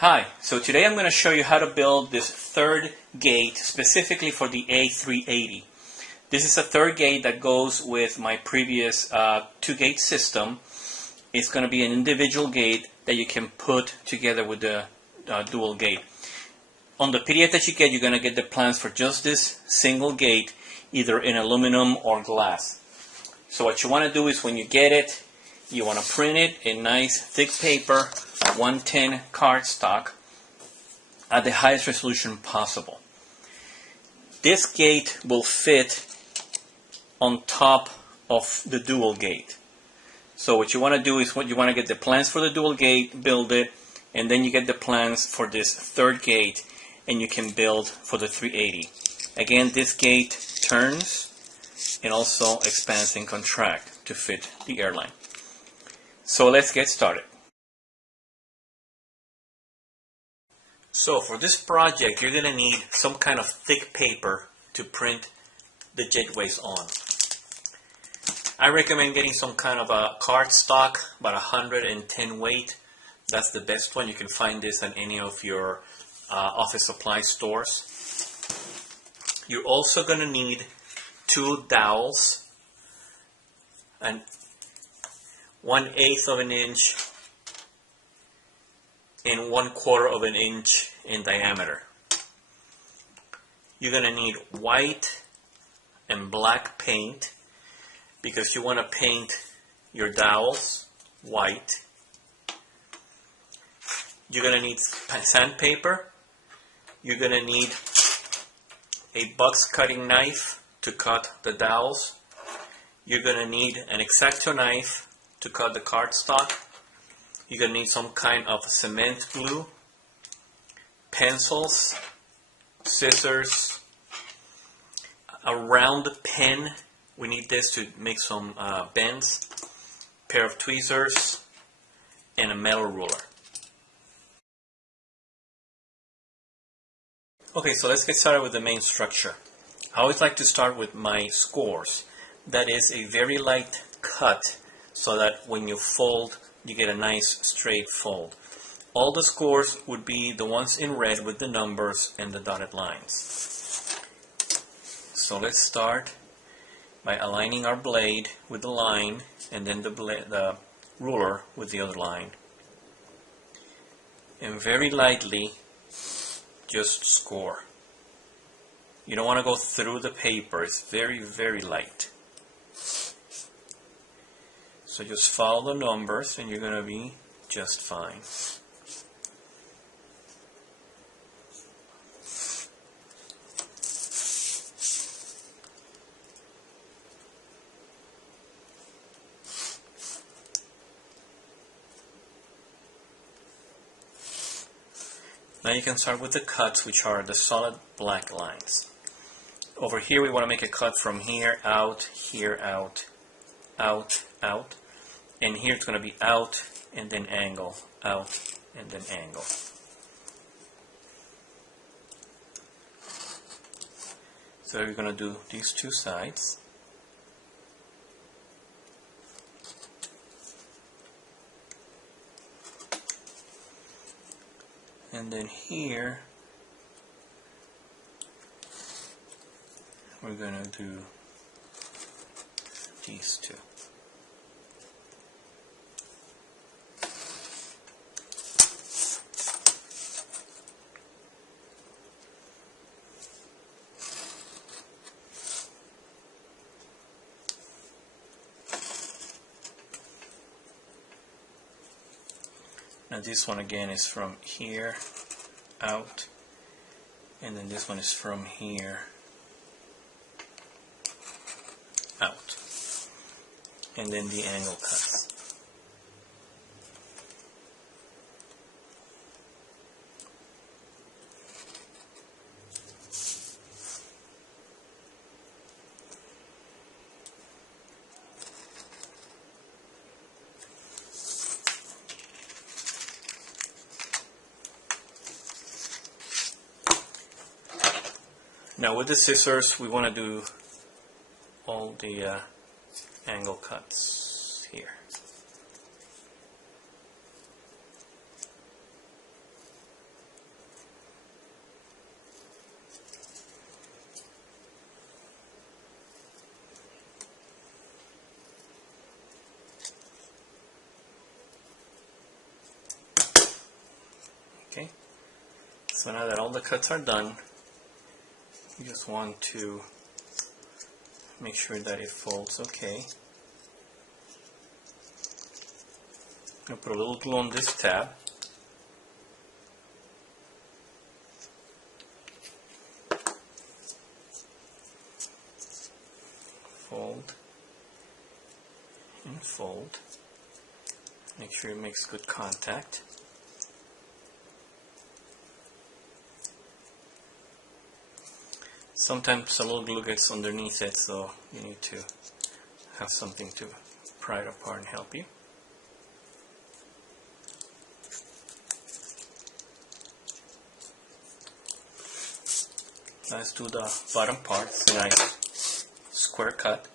Hi, so today I'm going to show you how to build this third gate specifically for the A380. This is a third gate that goes with my previous two-gate system. It's going to be an individual gate that you can put together with the dual gate. On the PDF that you get, you're going to get the plans for just this single gate, either in aluminum or glass. So what you want to do is when you get it, you want to print it in nice thick paper, 110 cardstock at the highest resolution possible. This gate will fit on top of the dual gate. So what you want to do is you want to get the plans for the dual gate, build it, and then you get the plans for this third gate and you can build for the 380. Again, this gate turns and also expands and contracts to fit the airline. So let's get started. So for this project, you're going to need some kind of thick paper to print the jetways on. I recommend getting some kind of a cardstock, about 110 weight. That's the best one. You can find this at any of your office supply stores. You're also going to need 2 dowels and 1/8 of an inch and 1/4 of an inch in diameter. You're going to need white and black paint because you want to paint your dowels white. You're going to need sandpaper. You're going to need a box cutting knife to cut the dowels. You're going to need an X-Acto knife to cut the cardstock. You're going to need some kind of cement glue, pencils, scissors, a round pen. We need this to make some bends, pair of tweezers, and a metal ruler. Okay, so let's get started with the main structure. I always like to start with my scores. That is a very light cut so that when you fold, you get a nice straight fold. All the scores would be the ones in red with the numbers and the dotted lines. So let's start by aligning our blade with the line and then the ruler with the other line. And very lightly, just score. You don't want to go through the paper. It's very, very light. So just follow the numbers and you're going to be just fine. Now you can start with the cuts, which are the solid black lines. Over here we want to make a cut from here out, out, out. And here it's going to be out and then angle, out and then angle. So we're going to do these two sides. And then here we're going to do these two. Now this one again is from here out, and then this one is from here out, and then the angle cuts. Now with the scissors, we want to do all the angle cuts here. So now that all the cuts are done, you just want to make sure that it folds okay. I'm going to put a little glue on this tab. Fold and fold. Make sure it makes good contact. Sometimes a little glue gets underneath it, so you need to have something to pry it apart and help you. Let's do the bottom part. It's a nice square cut.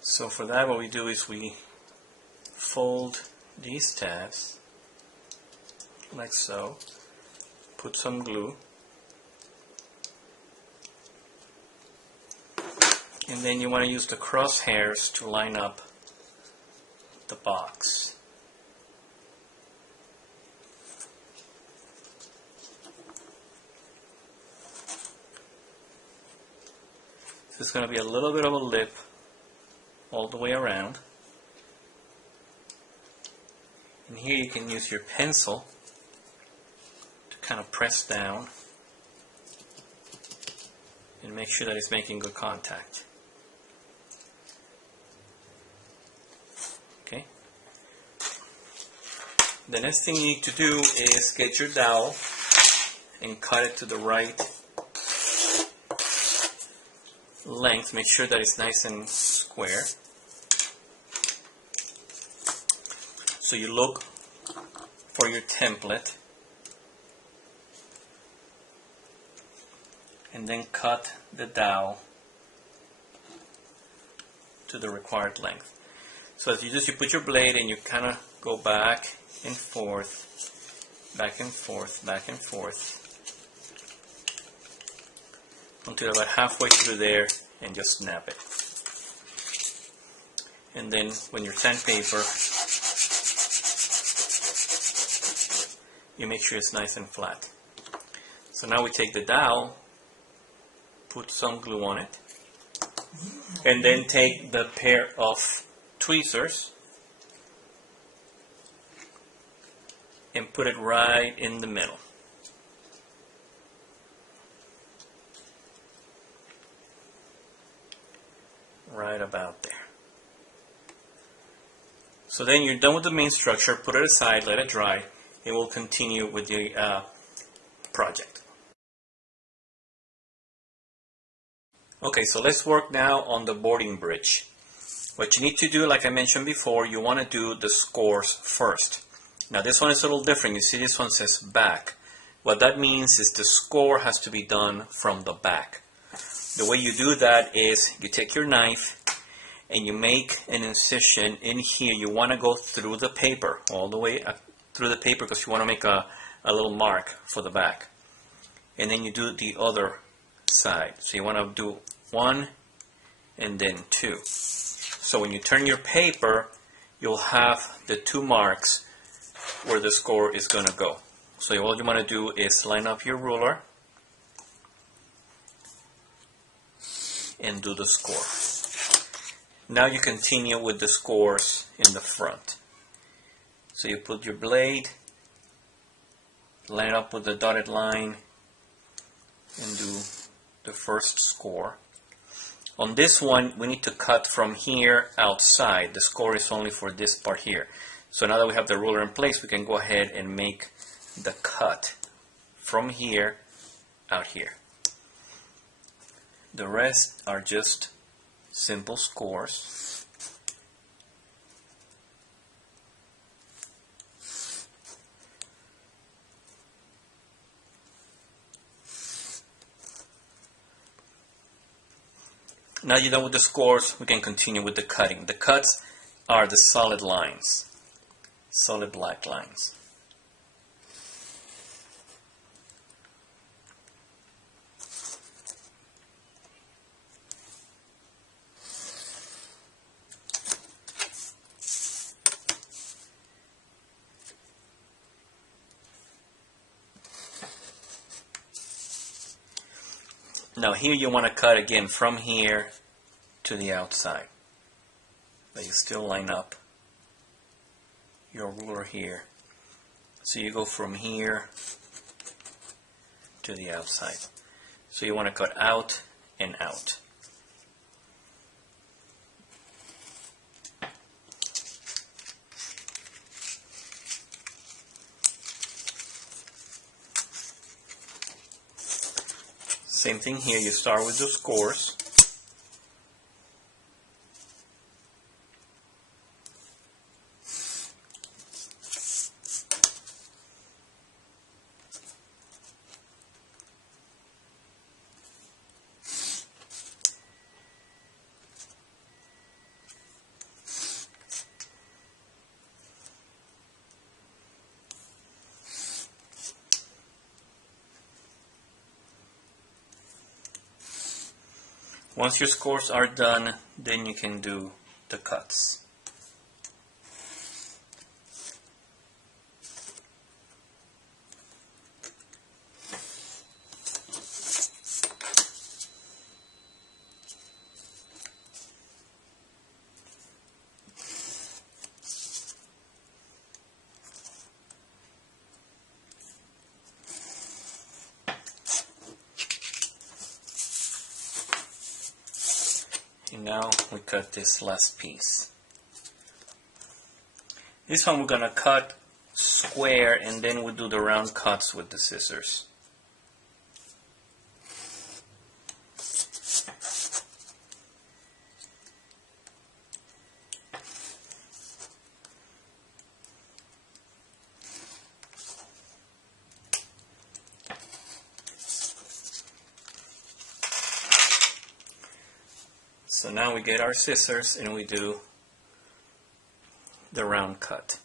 So for that, what we do is we fold these tabs like so, put some glue, and then you want to use the crosshairs to line up the box. There's going to be a little bit of a lip all the way around. And here you can use your pencil to kind of press down and make sure that it's making good contact. Okay. The next thing you need to do is get your dowel and cut it to the right length. Make sure that it's nice and square. So you look for your template and then cut the dowel to the required length. So as you do, you put your blade and you kind of go back and forth, back and forth, back and forth until about halfway through there, and just snap it. And then when you're sandpaper, you make sure it's nice and flat. So now we take the dowel, put some glue on it, and then take the pair of tweezers and put it right in the middle. Right about there. So then you're done with the main structure, put it aside, let it dry, and we'll continue with the project. Okay, so let's work now on the boarding bridge. What you need to do, like I mentioned before, you want to do the scores first. Now this one is a little different. You see this one says back. What that means is the score has to be done from the back. The way you do that is you take your knife and you make an incision in here. You want to go through the paper, all the way through the paper, because you want to make a little mark for the back. And then you do the other side. So you want to do one and then two. So when you turn your paper, you'll have the two marks where the score is going to go. So all you want to do is line up your ruler and do the score. Now you continue with the scores in the front. So you put your blade, line up with the dotted line, and do the first score. On this one, we need to cut from here outside. The score is only for this part here. So now that we have the ruler in place, we can go ahead and make the cut from here out here. The rest are just simple scores. Now you're done with the scores, we can continue with the cutting. The cuts are the solid lines, solid black lines. Now here you want to cut again from here to the outside, but you still line up your ruler here. So you go from here to the outside. So you want to cut out and out. Same thing here, you start with the scores. Once your scores are done, then you can do the cuts. And now we cut this last piece. This one we're going to cut square and then we'll do the round cuts with the scissors. So now we get our scissors and we do the round cut.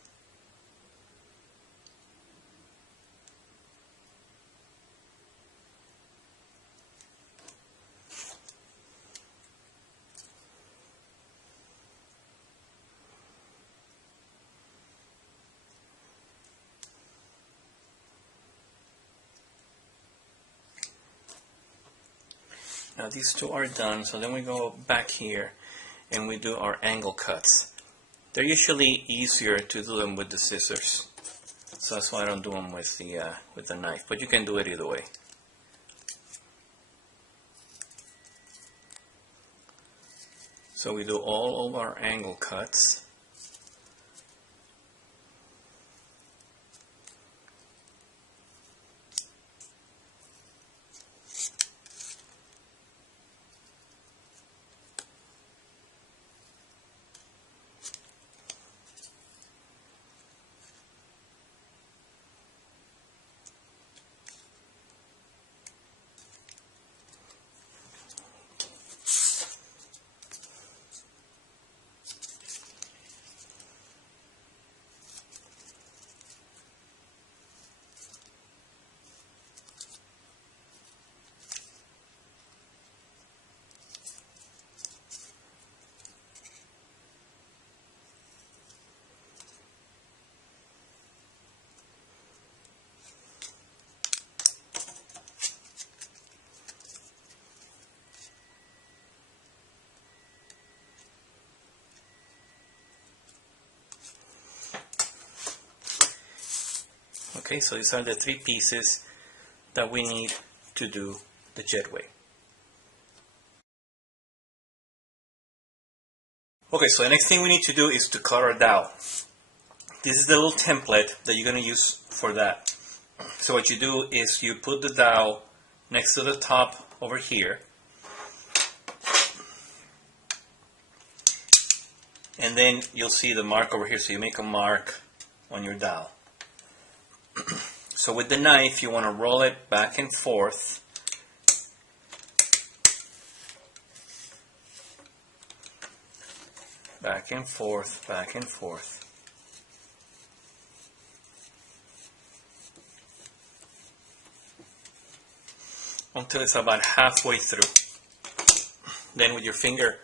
Now these two are done, so then we go back here and we do our angle cuts. They're usually easier to do them with the scissors, so that's why I don't do them with the knife, but you can do it either way. So we do all of our angle cuts. Okay, so these are the three pieces that we need to do the Jetway. Okay, so the next thing we need to do is to cut our dowel. This is the little template that you're going to use for that. So what you do is you put the dowel next to the top over here, and then you'll see the mark over here, so you make a mark on your dowel. So with the knife you want to roll it back and forth back and forth, back and forth. Until it's about halfway through. Then with your finger,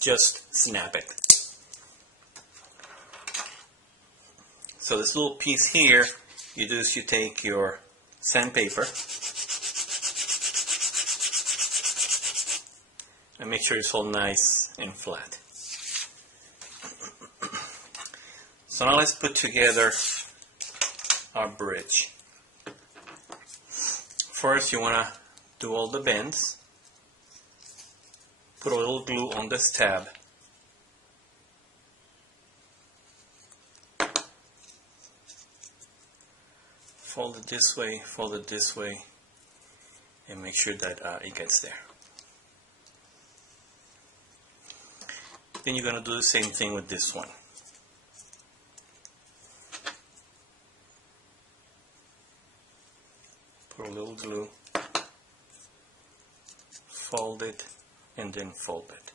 just snap it. So this little piece here, you do is you take your sandpaper and make sure it's all nice and flat. So now let's put together our bridge. First, you want to do all the bends. Put a little glue on this tab. Fold it this way, and make sure that it gets there. Then you're going to do the same thing with this one. Put a little glue, fold it, and then fold it.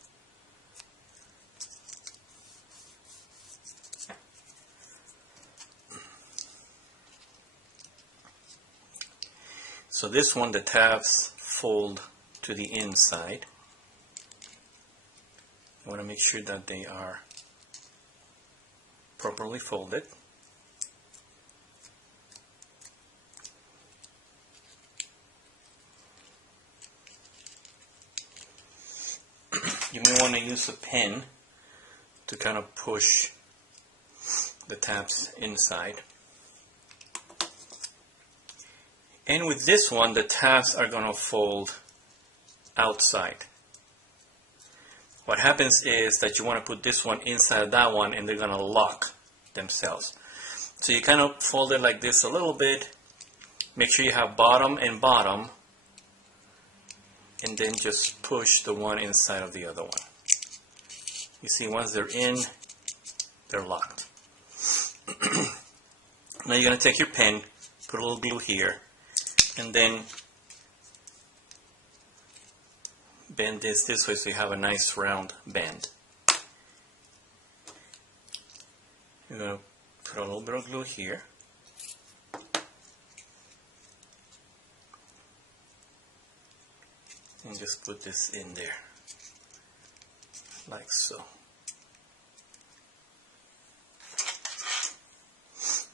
So this one, the tabs fold to the inside. You want to make sure that they are properly folded. You may want to use a pen to kind of push the tabs inside. And with this one, the tabs are going to fold outside. What happens is that you want to put this one inside that one, and they're going to lock themselves. So you kind of fold it like this a little bit. Make sure you have bottom and bottom, and then just push the one inside of the other one. You see, once they're in, they're locked. Now you're going to take your pen, put a little glue here, and then bend this way so you have a nice round bend. You're going to put a little bit of glue here. And just put this in there, like so.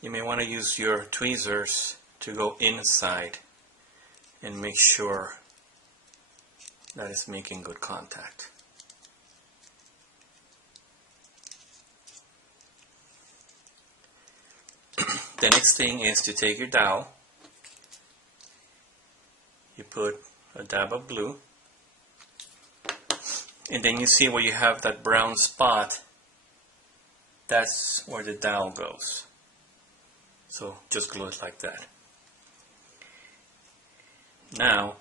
You may want to use your tweezers to go inside and make sure that it's making good contact. The next thing is to take your dowel. You put a dab of glue, and then you see where you have that brown spot, that's where the dowel goes. So just glue it like that. Now,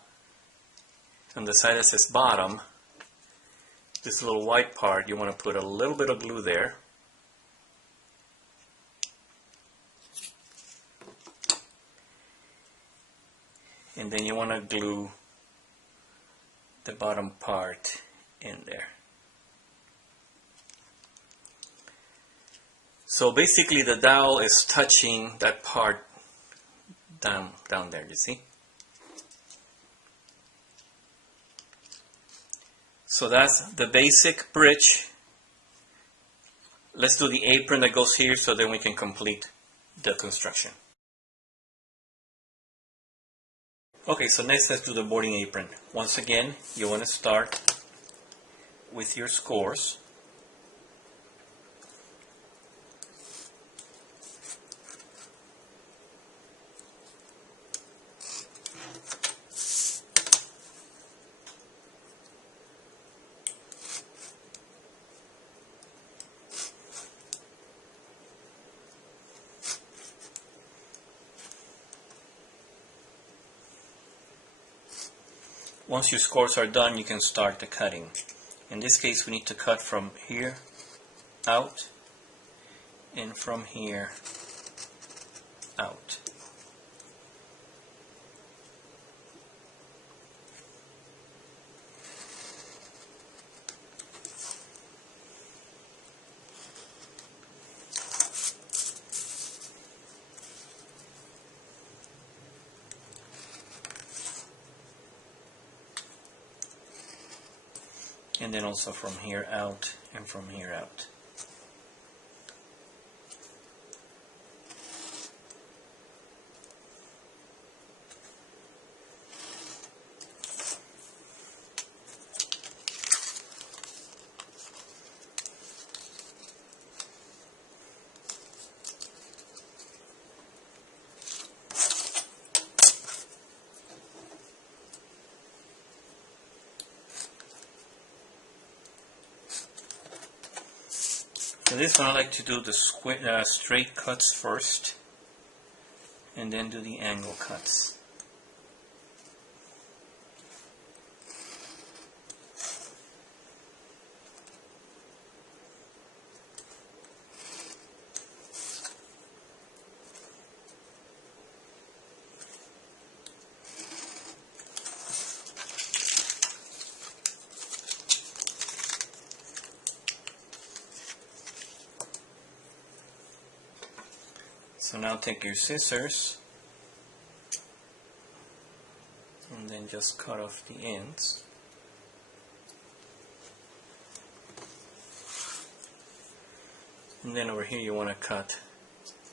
on the side that says bottom, this little white part, you want to put a little bit of glue there. And then you want to glue the bottom part in there. So basically the dowel is touching that part down there, you see? So that's the basic bridge. Let's do the apron that goes here so then we can complete the construction. Okay, so next let's do the boarding apron. Once again, you want to start with your scores. Once your scores are done, you can start the cutting. In this case, we need to cut from here out and from here out. and then also from here out and from here out. So this one I like to do the straight cuts first, and then do the angle cuts. So now take your scissors and then just cut off the ends. And then over here you want to cut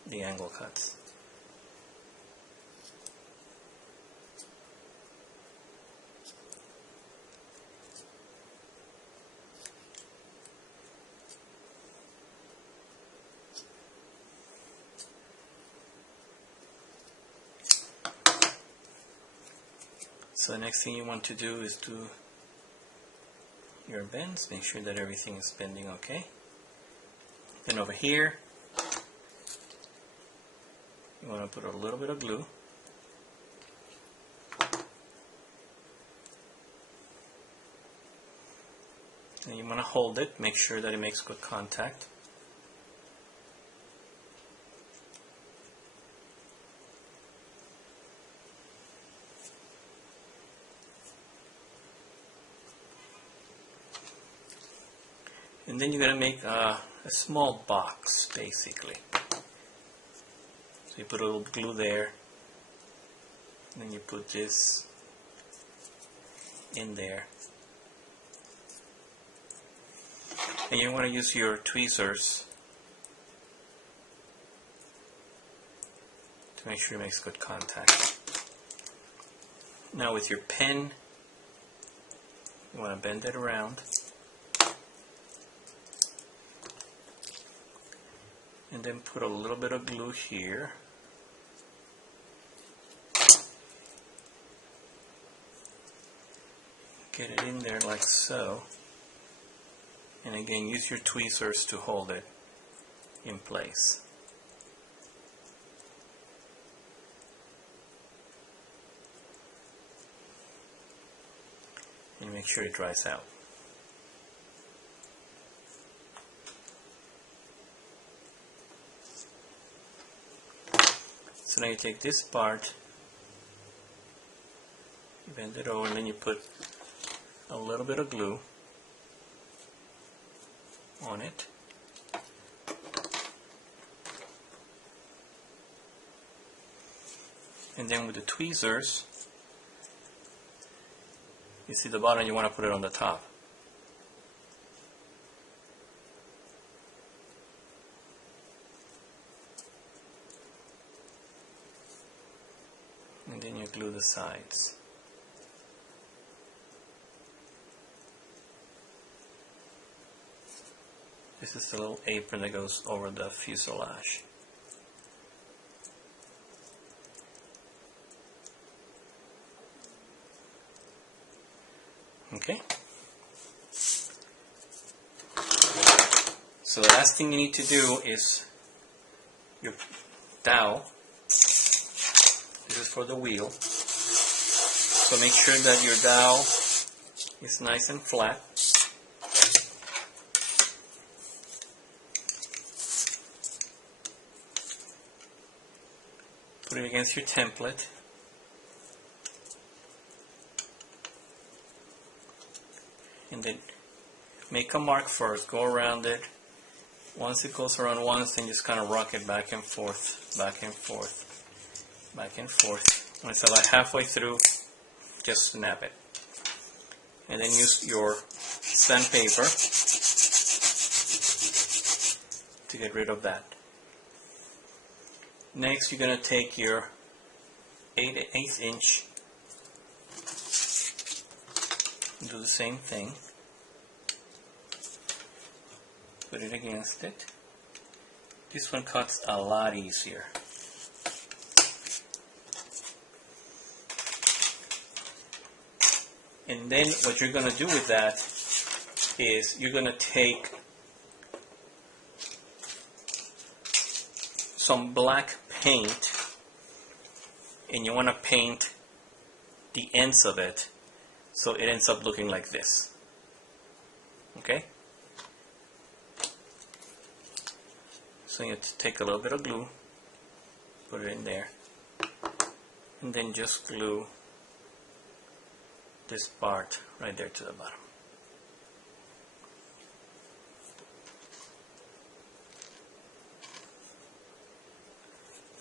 the angle cuts. So the next thing you want to do is do your bends, make sure that everything is bending okay. Then over here, you want to put a little bit of glue. And you want to hold it, make sure that it makes good contact. And then you're going to make a small box, basically. So you put a little glue there, and then you put this in there. And you want to use your tweezers to make sure it makes good contact. Now with your pen, you want to bend it around. And then put a little bit of glue here. Get it in there like so. And again, use your tweezers to hold it in place. And make sure it dries out. So now you take this part, you bend it over, and then you put a little bit of glue on it. And then with the tweezers, you see the bottom, you want to put it on the top. And then you glue the sides. This is the little apron that goes over the fuselage. Okay. So the last thing you need to do is your dowel. This is for the wheel. So make sure that your dowel is nice and flat. Put it against your template. And then make a mark first, go around it. Once it goes around once, then just kind of rock it back and forth, back and forth, back and forth. When it's about halfway through, just snap it. And then use your sandpaper to get rid of that. Next, you're going to take your 8/8 inch, do the same thing, put it against it. This one cuts a lot easier. And then what you're going to do with that is you're going to take some black paint and you want to paint the ends of it so it ends up looking like this. Okay? So you have to take a little bit of glue, put it in there, and then just glue this part right there to the bottom.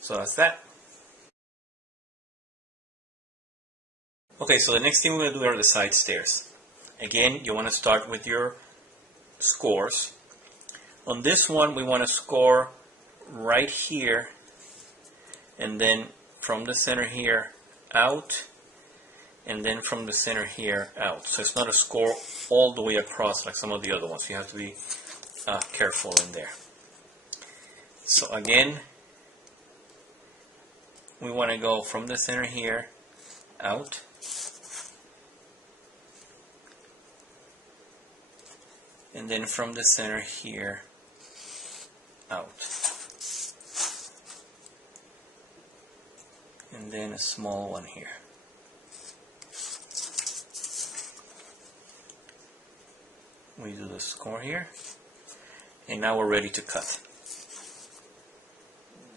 So that's that. Okay, so the next thing we're going to do are the side stairs. Again, you want to start with your scores. On this one, we want to score right here, and then from the center here out, and then from the center here out. So it's not a score all the way across like some of the other ones. You have to be careful in there. So again, we want to go from the center here out, and then from the center here out, and then a small one here. We do the score here, and now we're ready to cut.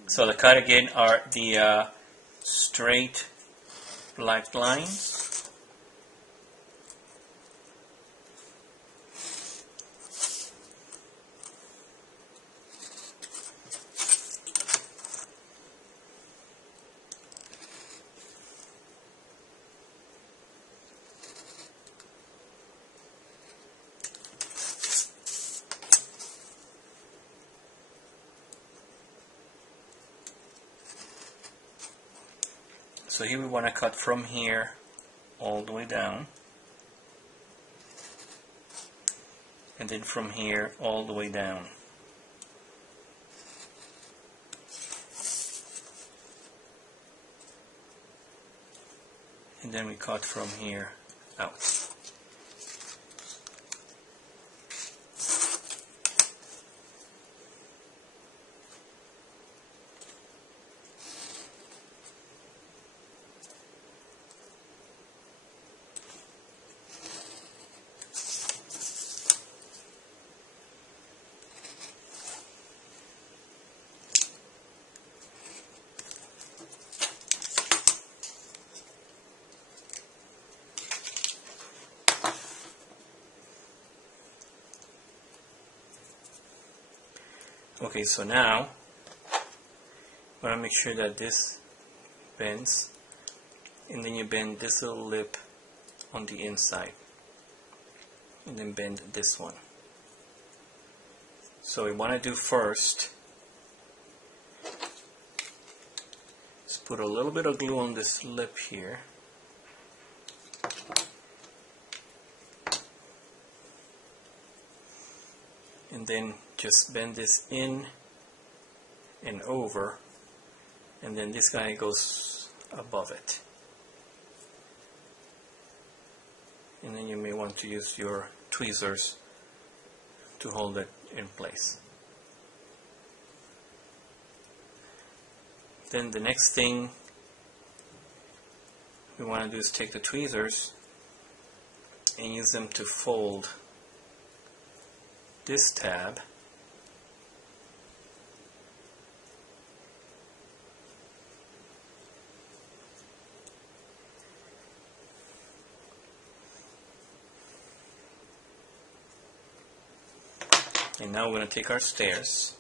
So the cut again are the straight black lines. So here we want to cut from here all the way down, and then from here all the way down. And then we cut from here out. Okay, so now I want to make sure that this bends, and then you bend this little lip on the inside, and then bend this one. So we want to do first is put a little bit of glue on this lip here. And then just bend this in and over, and then this guy goes above it. And then you may want to use your tweezers to hold it in place. Then the next thing we want to do is take the tweezers and use them to fold this tab and now we're going to take our stairs,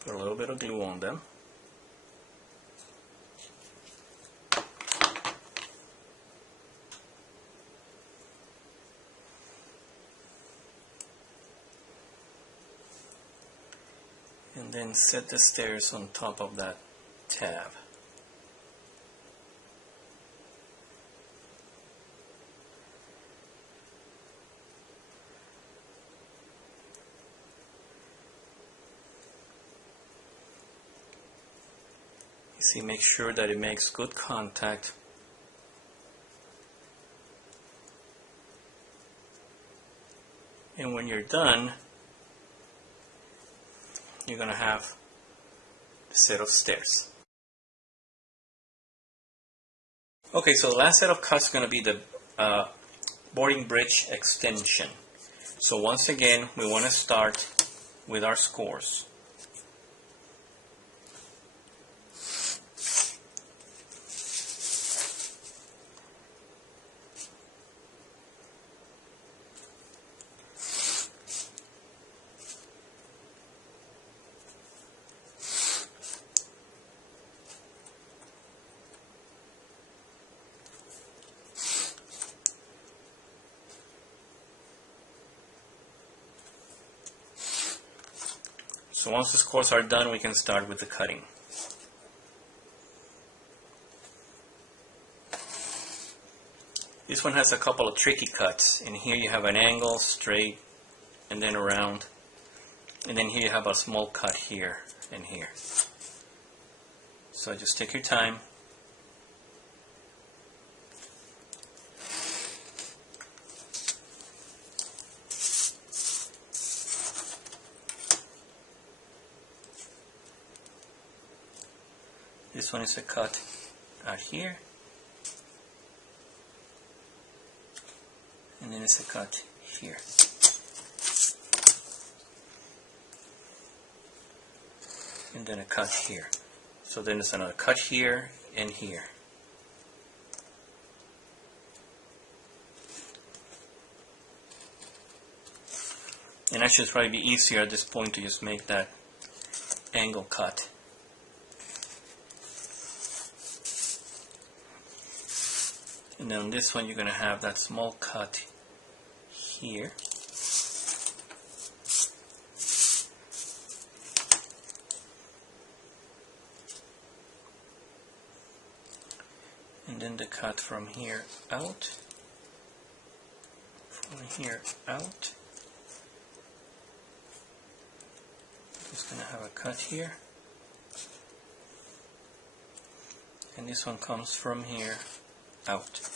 put a little bit of glue on them, and then set the stairs on top of that tab. You see, make sure that it makes good contact. And when you're done, you're going to have a set of stairs. Okay, so the last set of cuts is going to be the boarding bridge extension. So once again, we want to start with our scores. So once the scores are done, we can start with the cutting. This one has a couple of tricky cuts. In here you have an angle, straight, and then around. And then here you have a small cut here and here. So just take your time. This one is a cut out here, and then it's a cut here. And then a cut here. So then it's another cut here and here. And actually it's probably be easier at this point to just make that angle cut. And then on this one you're going to have that small cut here. And then the cut from here out. From here out. Just going to have a cut here. And this one comes from here out.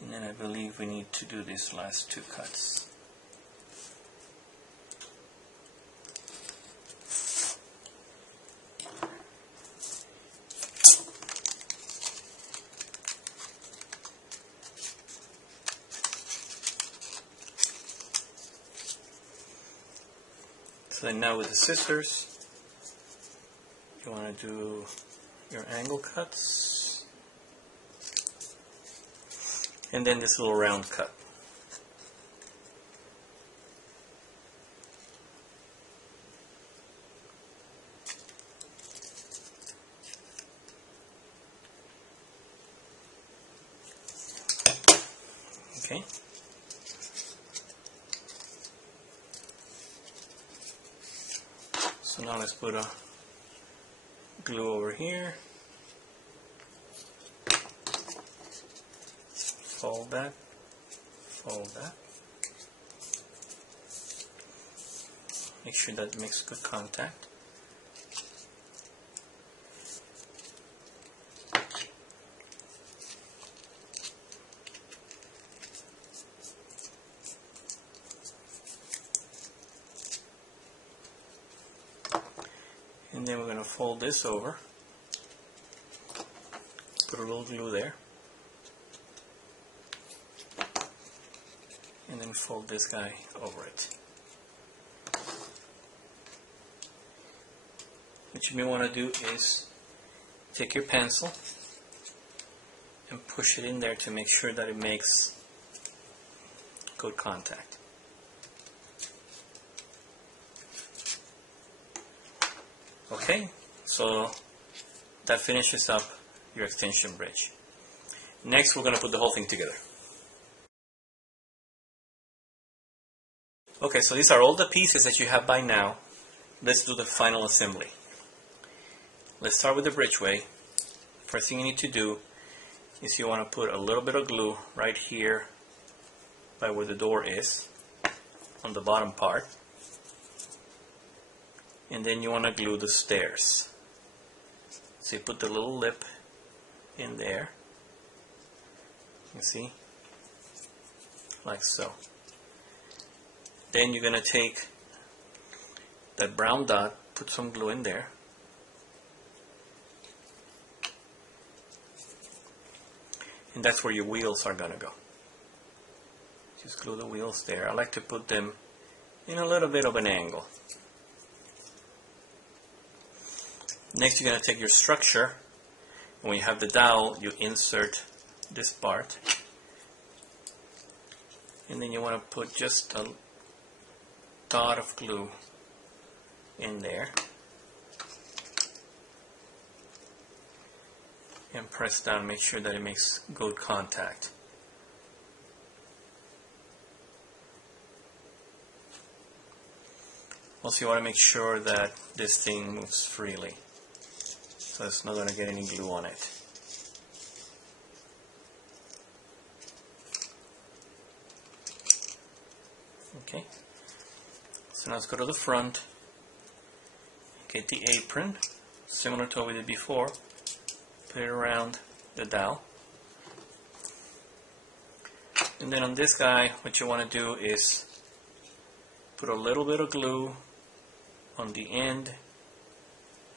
And then I believe we need to do these last two cuts. So then now with the scissors, you want to do your angle cuts, and then this little round cut. Okay. So now let's put a glue over here. Fold that, fold that. Make sure that it makes good contact. And then we're going to fold this over. Put a little glue there. And then fold this guy over it. What you may want to do is take your pencil and push it in there to make sure that it makes good contact. Okay, so that finishes up your extension bridge. Next we're going to put the whole thing together. Okay, so these are all the pieces that you have by now. Let's do the final assembly. Let's start with the bridgeway. First thing you need to do is you want to put a little bit of glue right here by where the door is, on the bottom part. And then you want to glue the stairs. So you put the little lip in there. You see? Like so. Then you're going to take that brown dot, put some glue in there. And that's where your wheels are going to go. Just glue the wheels there. I like to put them in a little bit of an angle. Next you're going to take your structure, and when you have the dowel, you insert this part. And then you want to put just a dot of glue in there. And press down, make sure that it makes good contact. Also, you want to make sure that this thing moves freely, so it's not going to get any glue on it. Okay, so now let's go to the front, get the apron, similar to what we did before, put it around the dowel. And then on this guy, what you want to do is put a little bit of glue on the end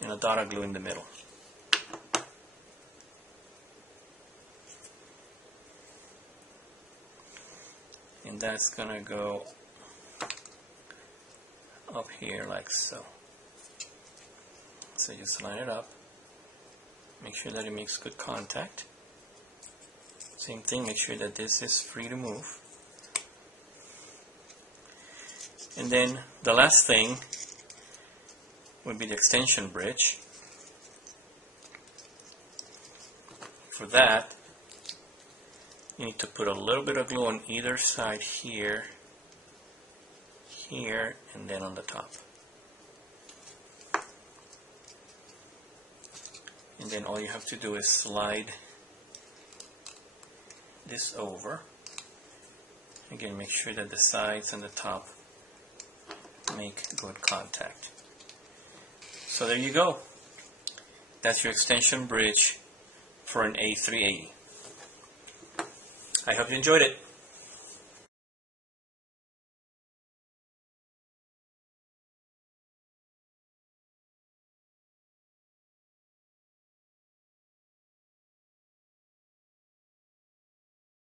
and a dot of glue in the middle. And that's going to go up here like so. So just line it up. Make sure that it makes good contact. Same thing, make sure that this is free to move. And then the last thing would be the extension bridge. For that, you need to put a little bit of glue on either side here, here, and then on the top. And then all you have to do is slide this over. Again, make sure that the sides and the top make good contact. So there you go. That's your extension bridge for an A380. I hope you enjoyed it.